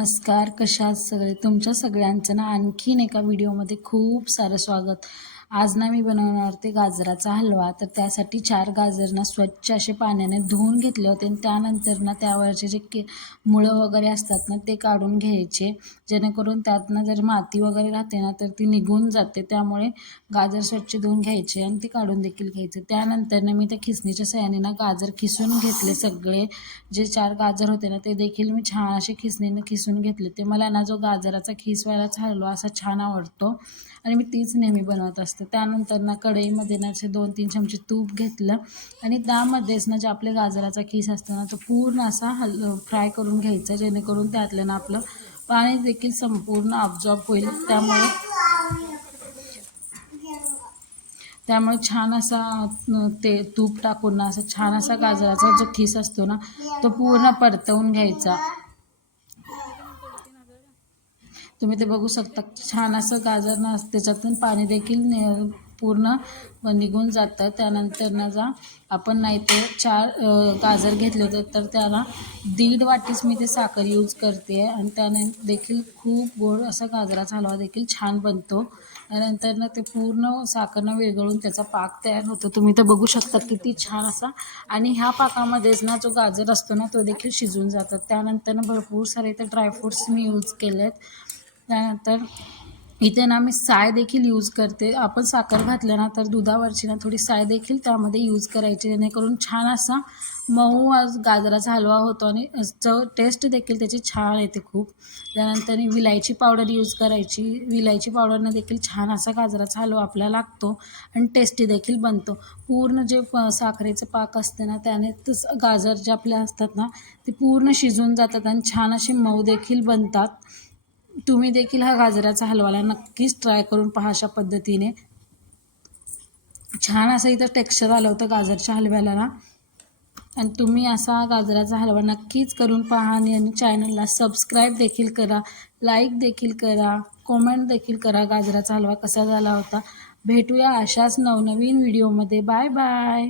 नमस्कार. कशा आहात सगळे? तुमच्या सगळ्यांचं ना आणखीन एका व्हिडिओमध्ये खूप सारं स्वागत. आज ना मी बनवणार होते गाजराचा हलवा. तर त्यासाठी 4 गाजर ना स्वच्छ असे पाण्याने धुवून घेतले होते आणि त्यानंतर ना त्यावरचे जे मुळं वगैरे असतात ना ते काढून घ्यायचे, जेणेकरून त्यातनं जर माती वगैरे राहते ना तर ती निघून जाते. त्यामुळे गाजर स्वच्छ धुवून घ्यायचे आणि ते काढून देखील घ्यायचे. त्यानंतर मी त्या खिसणीच्या साहाय्याने ना गाजर खिसून घेतले सगळे. जे 4 गाजर होते ना ते देखील मी छान असे खिसणीने खिसून घेतले. ते मला ना जो गाजराचा खिसवायलाच हलवा असा छान आवडतो आणि मी तीच नेहमी बनवत असते. त्यानंतर ना कढईमध्ये ना असे 2-3 चमचे तूप घेतलं आणि त्यामध्येच ना जे आपले गाजराचा खिस असतो ना तो पूर्ण असा फ्राय करून घ्यायचा, जेणेकरून त्यातलं ना आपलं पाणी देखील संपूर्ण अब्झॉर्ब होईल. त्यामुळे छान असा ते तूप टाकून ना असं छान असा गाजराचा जो खिस असतो ना तो पूर्ण परतवून घ्यायचा. तुम्ही ते बघू शकता. छान असं गाजर ना त्याच्यातून पाणी देखील पूर्ण निघून जातं. त्यानंतर ना आपण नाही ते 4 गाजर घेतले होते तर त्याला 1.5 वाटीच मी ते साखर यूज करते आणि त्याने देखील खूप गोड असा गाजराचा हलवा देखील छान बनतो. त्यानंतर ना ते पूर्ण साखर विरघळून त्याचा पाक तयार होतो. तुम्ही तर बघू शकता किती छान असा. आणि ह्या पाकामध्येच ना जो गाजर असतो ना तो देखील शिजून जातो. त्यानंतर ना भरपूर सारे इथे ड्रायफ्रूट्स मी यूज केलेत. त्यानंतर इथे ना मी साय देखील यूज करते. आपण साखर घातलं ना तर दुधावरची ना थोडी साय देखील त्यामध्ये यूज करायची, जेणेकरून छान असा मऊ गाजराचा हलवा होतो आणि चव टेस्ट देखील त्याची छान येते खूप. त्यानंतर विलायची पावडर यूज करायची. विलायची पावडरनं देखील छान असा गाजराचा हलवा आपल्याला लागतो आणि टेस्टी देखील बनतो. पूर्ण जे साखरेचं पाक असते ना त्याने गाजर जे आपले असतात ना ते पूर्ण शिजून जातात आणि छान असे मऊ देखील बनतात. तुम्ही देखील हा गाजराचा हलवाला नक्कीच ट्राय करून पहा. अशा पद्धतीने छान असं इथं टेक्स्चर आलं होतं गाजरच्या हलव्याला ना. आणि तुम्ही असा गाजराचा हलवा नक्कीच करून पहा आणि चॅनलला सबस्क्राईब देखील करा, लाईक देखील करा, कॉमेंट देखील करा गाजराचा हलवा कसा झाला होता. भेटूया अशाच नवनवीन व्हिडिओमध्ये. Bye bye.